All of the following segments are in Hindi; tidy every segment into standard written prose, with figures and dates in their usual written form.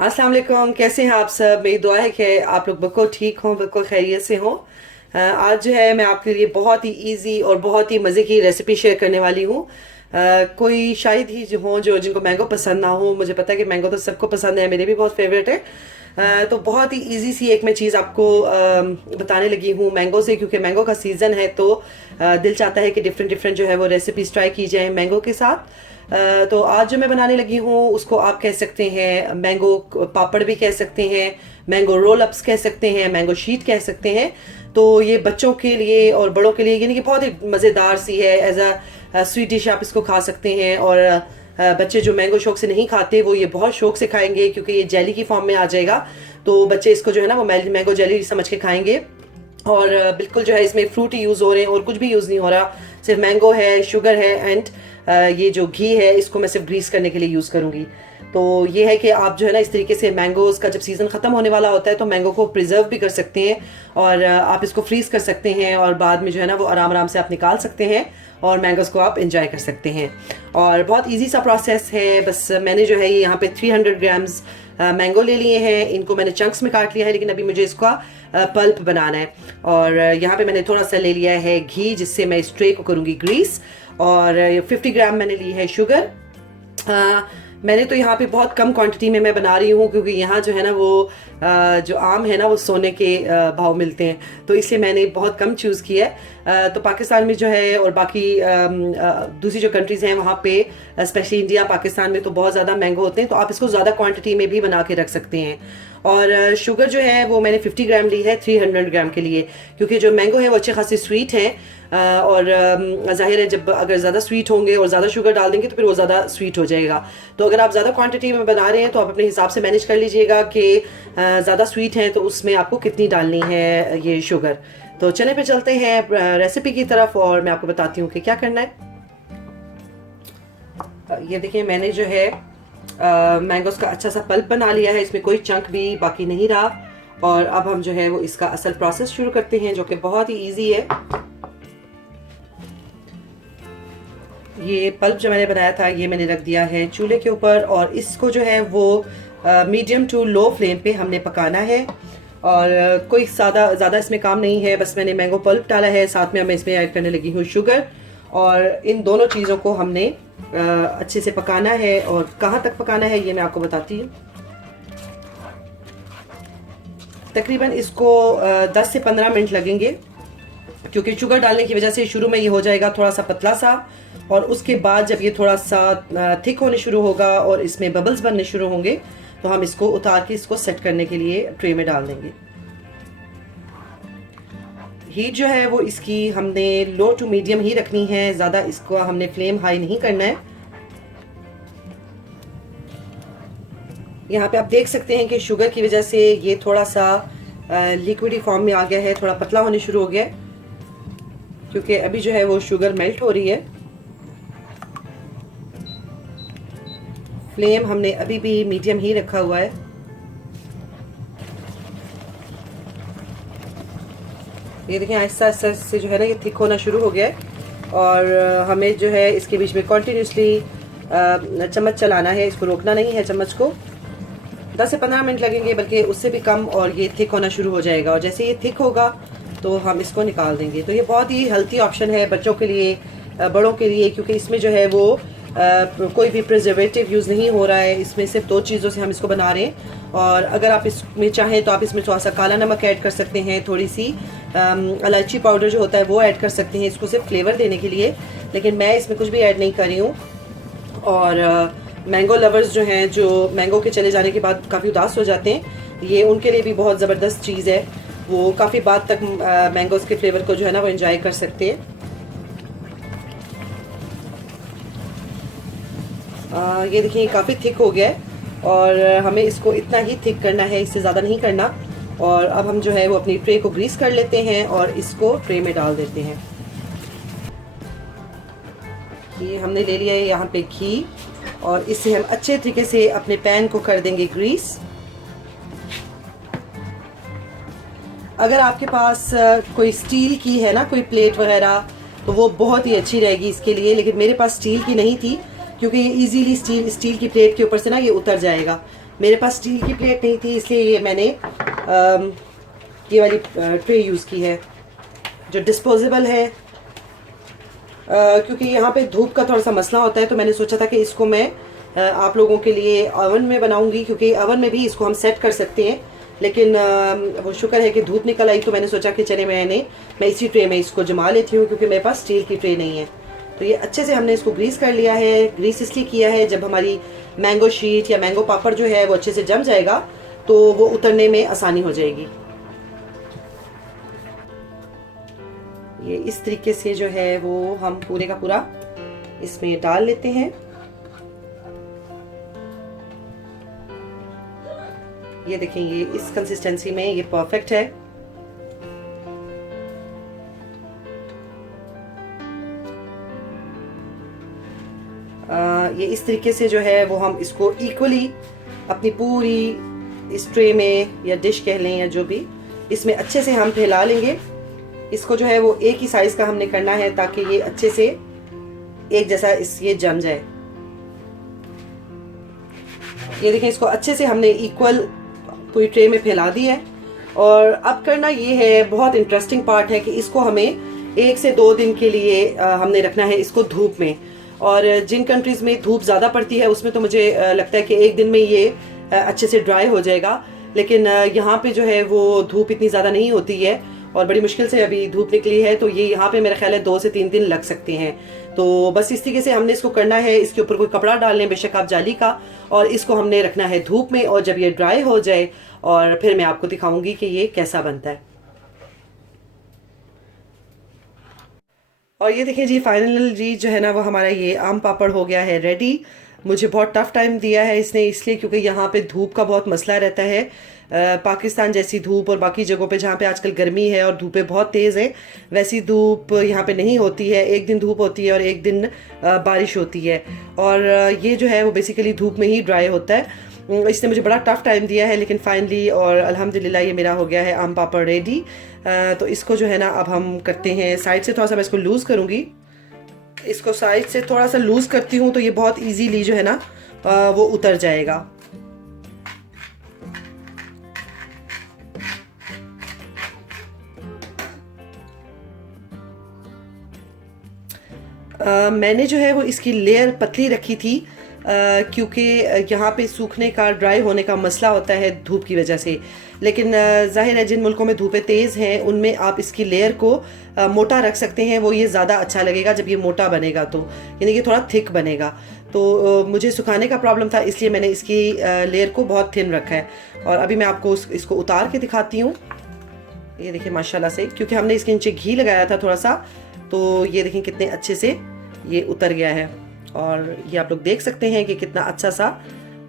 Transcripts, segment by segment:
अस्सलाम वालेकुम। कैसे हैं आप सब? मेरी दुआ है कि आप लोग बिल्कुल ठीक हों, बिल्कुल खैरियत से हों। आज जो है मैं आपके लिए बहुत ही इजी और बहुत ही मज़े की रेसिपी शेयर करने वाली हूँ। कोई शायद ही जो हों जो जिनको मैंगो पसंद ना हो। मुझे पता है कि मैंगो तो सबको पसंद है, मेरे भी बहुत फेवरेट है। तो बहुत ही इजी सी एक मैं चीज़ आपको बताने लगी हूँ मैंगो से, क्योंकि मैंगो का सीज़न है तो दिल चाहता है कि डिफरेंट डिफरेंट जो है वो रेसिपीज ट्राई की जाए मैंगो के साथ। तो आज जो मैं बनाने लगी हूँ उसको आप कह सकते हैं मैंगो पापड़ भी कह सकते हैं, मैंगो रोल अप्स कह सकते हैं, मैंगो शीट कह सकते हैं। तो ये बच्चों के लिए और बड़ों के लिए यानी कि बहुत ही मज़ेदार सी है। एज अ स्वीट डिश आप इसको खा सकते हैं। और बच्चे जो मैंगो शौक से नहीं खाते वो ये बहुत शौक से खाएंगे, क्योंकि ये जेली की फॉर्म में आ जाएगा। तो बच्चे इसको जो है ना वो मैंगो जेली समझ के खाएंगे। और बिल्कुल जो है इसमें फ्रूट ही यूज़ हो रहे हैं और कुछ भी यूज़ नहीं हो रहा। सिर्फ मैंगो है, शुगर है एंड ये जो घी है इसको मैं सिर्फ ग्रीस करने के लिए यूज़ करूँगी। तो ये है कि आप जो है ना इस तरीके से मैंगोज का जब सीज़न ख़त्म होने वाला होता है तो मैंगो को प्रिजर्व भी कर सकते हैं और आप इसको फ्रीज कर सकते हैं और बाद में जो है ना वो आराम आराम से आप निकाल सकते हैं और मैंगोज को आप इंजॉय कर सकते हैं। और बहुत इजी सा प्रोसेस है। बस मैंने जो है ये यहाँ पे 300 ग्राम्स मैंगो ले लिए हैं। इनको मैंने चंक्स में काट लिया है, लेकिन अभी मुझे इसका पल्प बनाना है। और यहाँ पे मैंने थोड़ा सा ले लिया है घी, जिससे मैं इस ट्रे को करूँगी ग्रीस। और 50 ग्राम मैंने ली है शुगर। मैंने तो यहाँ पे बहुत कम क्वांटिटी में मैं बना रही हूँ, क्योंकि यहाँ जो है ना वो जो आम है ना वो सोने के भाव मिलते हैं, तो इसलिए मैंने बहुत कम चूज़ किया है। तो पाकिस्तान में जो है और बाकी दूसरी जो कंट्रीज़ हैं वहाँ पे, स्पेशली इंडिया पाकिस्तान में तो बहुत ज़्यादा मैंगो होते हैं, तो आप इसको ज़्यादा क्वांटिटी में भी बना के रख सकते हैं। और शुगर जो है वो मैंने 50 ग्राम ली है 300 ग्राम के लिए, क्योंकि जो मैंगो है वो अच्छे खासे स्वीट है। और जाहिर है जब अगर ज़्यादा स्वीट होंगे और ज़्यादा शुगर डाल देंगे तो फिर वो ज़्यादा स्वीट हो जाएगा। तो अगर आप ज़्यादा क्वांटिटी में बना रहे हैं तो आप अपने हिसाब से मैनेज कर लीजिएगा कि ज़्यादा स्वीट है तो उसमें आपको कितनी डालनी है ये शुगर। तो चले पे चलते हैं रेसिपी की तरफ और मैं आपको बताती हूँ कि क्या करना है। ये देखिए मैंने जो है मैंगोस का अच्छा सा पल्प बना लिया है, इसमें कोई चंक भी बाकी नहीं रहा। और अब हम जो है वो इसका असल प्रोसेस शुरू करते हैं, जो कि बहुत ही इजी है। ये पल्प जो मैंने बनाया था ये मैंने रख दिया है चूल्हे के ऊपर, और इसको जो है वो मीडियम टू लो फ्लेम पे हमने पकाना है। और कोई ज़्यादा इसमें काम नहीं है। बस मैंने मैंगो पल्प डाला है, साथ में मैं इसमें ऐड करने लगी हूँ शुगर। और इन दोनों चीज़ों को हमने अच्छे से पकाना है। और कहाँ तक पकाना है ये मैं आपको बताती हूँ। तकरीबन इसको 10 से 15 मिनट लगेंगे, क्योंकि शुगर डालने की वजह से शुरू में ये हो जाएगा थोड़ा सा पतला सा, और उसके बाद जब ये थोड़ा सा थिक होने शुरू होगा और इसमें बबल्स बनने शुरू होंगे तो हम इसको उतार के इसको सेट करने के लिए ट्रे में डाल देंगे। हीट जो है वो इसकी हमने लो टू मीडियम ही रखनी है, ज़्यादा इसको हमने फ्लेम हाई नहीं करना है। यहाँ पे आप देख सकते हैं कि शुगर की वजह से ये थोड़ा सा लिक्विडी फॉर्म में आ गया है, थोड़ा पतला होने शुरू हो गया है, क्योंकि अभी जो है वो शुगर मेल्ट हो रही है। फ्लेम हमने अभी भी मीडियम ही रखा हुआ है। ये देखें आहिस्ता आहिस्ता से जो है ना ये थिक होना शुरू हो गया है। और हमें जो है इसके बीच में कॉन्टीन्यूसली चम्मच चलाना है, इसको रोकना नहीं है चम्मच को। 10 से 15 मिनट लगेंगे, बल्कि उससे भी कम, और ये थिक होना शुरू हो जाएगा। और जैसे ये थिक होगा तो हम इसको निकाल देंगे। तो ये बहुत ही हेल्थी ऑप्शन है बच्चों के लिए, बड़ों के लिए, क्योंकि इसमें जो है वो कोई भी प्रिजर्वेटिव यूज़ नहीं हो रहा है। इसमें सिर्फ 2 चीज़ों से हम इसको बना रहे हैं। और अगर आप इसमें चाहें तो आप इसमें थोड़ा सा काला नमक ऐड कर सकते हैं, थोड़ी सी इलायची पाउडर जो होता है वो ऐड कर सकते हैं, इसको सिर्फ फ्लेवर देने के लिए। लेकिन मैं इसमें कुछ भी ऐड नहीं कर रही हूँ। और मैंगो लवर्स जो हैं, जो मैंगो के चले जाने के बाद काफ़ी उदास हो जाते हैं, ये उनके लिए भी बहुत ज़बरदस्त चीज़ है। वो काफ़ी बाद तक मैंगोज़ के फ्लेवर को जो है ना वो एंजॉय कर सकते हैं। ये देखिए काफ़ी थिक हो गया है, और हमें इसको इतना ही थिक करना है, इससे ज़्यादा नहीं करना। और अब हम जो है वो अपनी ट्रे को ग्रीस कर लेते हैं और इसको ट्रे में डाल देते हैं। ये हमने ले लिया है यहाँ पे घी, और इससे हम अच्छे तरीके से अपने पैन को कर देंगे ग्रीस। अगर आपके पास कोई स्टील की है ना कोई प्लेट वगैरह, तो वो बहुत ही अच्छी रहेगी इसके लिए। लेकिन मेरे पास स्टील की नहीं थी, क्योंकि ये इजीली स्टील की प्लेट के ऊपर से ना ये उतर जाएगा। मेरे पास स्टील की प्लेट नहीं थी, इसलिए ये मैंने ये वाली ट्रे यूज़ की है जो डिस्पोजेबल है। क्योंकि यहाँ पे धूप का थोड़ा सा मसला होता है, तो मैंने सोचा था कि इसको मैं आप लोगों के लिए ओवन में बनाऊंगी, क्योंकि ओवन में भी इसको हम सेट कर सकते हैं। लेकिन वो शुक्र है कि धूप निकल आई, तो मैंने सोचा कि चले मैं इसी ट्रे में इसको जमा लेती हूँ, क्योंकि मेरे पास स्टील की ट्रे नहीं है। तो ये अच्छे से हमने इसको ग्रीस कर लिया है। ग्रीस इसलिए किया है, जब हमारी मैंगो शीट या मैंगो पापड़ जो है वो अच्छे से जम जाएगा तो वो उतरने में आसानी हो जाएगी। ये इस तरीके से जो है वो हम पूरे का पूरा इसमें डाल लेते हैं। ये देखें, ये इस कंसिस्टेंसी में ये परफेक्ट है। ये इस तरीके से जो है वो हम इसको इक्वली अपनी पूरी इस ट्रे में या डिश कह लें या जो भी, इसमें अच्छे से हम फैला लेंगे। इसको जो है वो एक ही साइज का हमने करना है, ताकि ये अच्छे से एक जैसा ये जम जाए। ये देखें, इसको अच्छे से हमने इक्वल पूरी ट्रे में फैला दिया है। और अब करना ये है, बहुत इंटरेस्टिंग पार्ट है कि इसको हमें 1 से 2 दिन के लिए हमने रखना है इसको धूप में। और जिन कंट्रीज़ में धूप ज़्यादा पड़ती है उसमें तो मुझे लगता है कि 1 दिन में ये अच्छे से ड्राई हो जाएगा। लेकिन यहाँ पे जो है वो धूप इतनी ज़्यादा नहीं होती है और बड़ी मुश्किल से अभी धूप निकली है, तो ये यहाँ पे मेरा ख्याल है 2 से 3 दिन लग सकते हैं। तो बस इस तरीके से हमने इसको करना है। इसके ऊपर कोई कपड़ा डाल लें, बेशक आप जाली का, और इसको हमने रखना है धूप में। और जब ये ड्राई हो जाए और फिर मैं आपको दिखाऊंगी कि ये कैसा बनता है। और ये देखिए जी, फाइनल जी जो है ना वो हमारा ये आम पापड़ हो गया है रेडी। मुझे बहुत टफ टाइम दिया है इसने, इसलिए क्योंकि यहाँ पे धूप का बहुत मसला रहता है। पाकिस्तान जैसी धूप और बाकी जगहों पे जहाँ पे आजकल गर्मी है और धूपें बहुत तेज़ है, वैसी धूप यहाँ पे नहीं होती है। एक दिन धूप होती है और एक दिन बारिश होती है। और ये जो है वो बेसिकली धूप में ही ड्राई होता है। इसने मुझे बड़ा टफ टाइम दिया है, लेकिन फाइनली और अल्हम्दुलिल्लाह ये मेरा हो गया है आम पापड़ रेडी। तो इसको जो है ना अब हम करते हैं साइड से, थोड़ा सा मैं इसको लूज़ करूँगी। इसको साइड से थोड़ा सा लूज़ करती हूँ तो ये बहुत इजीली जो है ना वो उतर जाएगा। मैंने जो है वो इसकी लेयर पतली रखी थी, क्योंकि यहाँ पे सूखने का, ड्राई होने का मसला होता है धूप की वजह से। लेकिन जाहिर है जिन मुल्कों में धूपें तेज़ हैं उनमें आप इसकी लेयर को मोटा रख सकते हैं, वो ये ज़्यादा अच्छा लगेगा जब ये मोटा बनेगा, तो यानी कि थोड़ा थिक बनेगा। तो मुझे सुखाने का प्रॉब्लम था, इसलिए मैंने इसकी लेयर को बहुत थिन रखा है। और अभी मैं आपको इसको उतार के दिखाती हूँ। ये देखिए माशाल्लाह से, क्योंकि हमने इसके नीचे घी लगाया था थोड़ा सा, तो ये देखें कितने अच्छे से ये उतर गया है। और ये आप लोग देख सकते हैं कि कितना अच्छा सा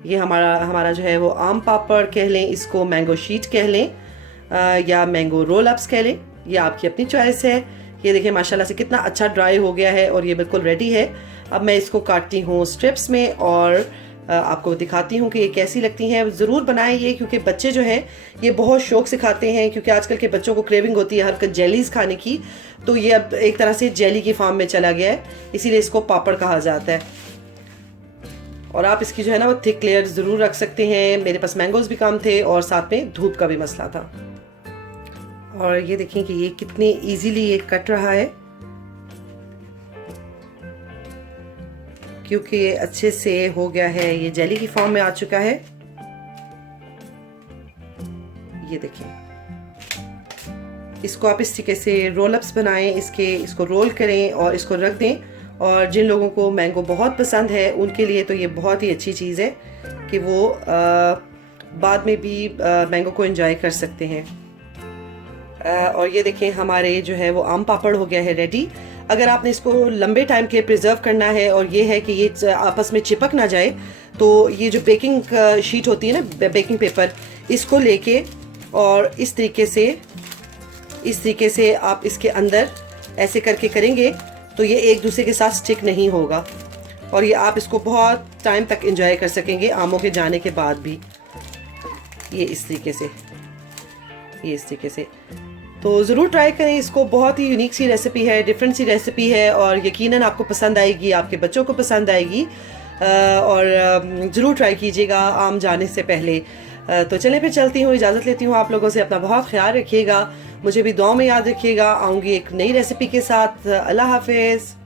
ये हमारा जो है वो आम पापड़ कह लें, इसको मैंगो शीट कह लें या मैंगो रोल अप्स कह लें, ये आपकी अपनी चॉइस है। ये देखिए माशाल्लाह से कितना अच्छा ड्राई हो गया है और ये बिल्कुल रेडी है। अब मैं इसको काटती हूँ स्ट्रिप्स में और आपको दिखाती हूँ कि ये कैसी लगती हैं। ज़रूर बनाएं ये, क्योंकि बच्चे जो हैं ये बहुत शौक से खाते हैं, क्योंकि आजकल के बच्चों को क्रेविंग होती है हर जेलीज़ खाने की। तो ये अब एक तरह से जेली की फॉर्म में चला गया है, इसीलिए इसको पापड़ कहा जाता है। और आप इसकी जो है ना वो थिक लेयर ज़रूर रख सकते हैं। मेरे पास मैंगोज़ भी कम थे और साथ में धूप का भी मसला था। और ये देखें कि ये कितने इजीली ये कट रहा है, क्योंकि ये अच्छे से हो गया है, ये जेली की फॉर्म में आ चुका है। ये देखें, इसको आप इस तरीके से रोल अप्स बनाएं, इसको रोल करें और इसको रख दें। और जिन लोगों को मैंगो बहुत पसंद है उनके लिए तो ये बहुत ही अच्छी चीज़ है कि वो बाद में भी मैंगो को एंजॉय कर सकते हैं। और ये देखें हमारे जो है वो आम पापड़ हो गया है रेडी। अगर आपने इसको लंबे टाइम के लिए प्रिजर्व करना है और ये है कि ये आपस में चिपक ना जाए, तो ये जो बेकिंग शीट होती है ना, बेकिंग पेपर, इसको लेके और इस तरीके से आप इसके अंदर ऐसे करके करेंगे तो ये एक दूसरे के साथ स्टिक नहीं होगा और ये आप इसको बहुत टाइम तक एंजॉय कर सकेंगे आमों के जाने के बाद भी। ये इस तरीके से तो ज़रूर ट्राई करें इसको। बहुत ही यूनिक सी रेसिपी है, डिफरेंट सी रेसिपी है और यकीनन आपको पसंद आएगी, आपके बच्चों को पसंद आएगी। और ज़रूर ट्राई कीजिएगा आम जाने से पहले। तो चले फिर चलती हूँ, इजाज़त लेती हूँ आप लोगों से। अपना बहुत ख्याल रखिएगा, मुझे भी दुआ में याद रखिएगा। आऊँगी एक नई रेसिपी के साथ। अल्लाह हाफिज़।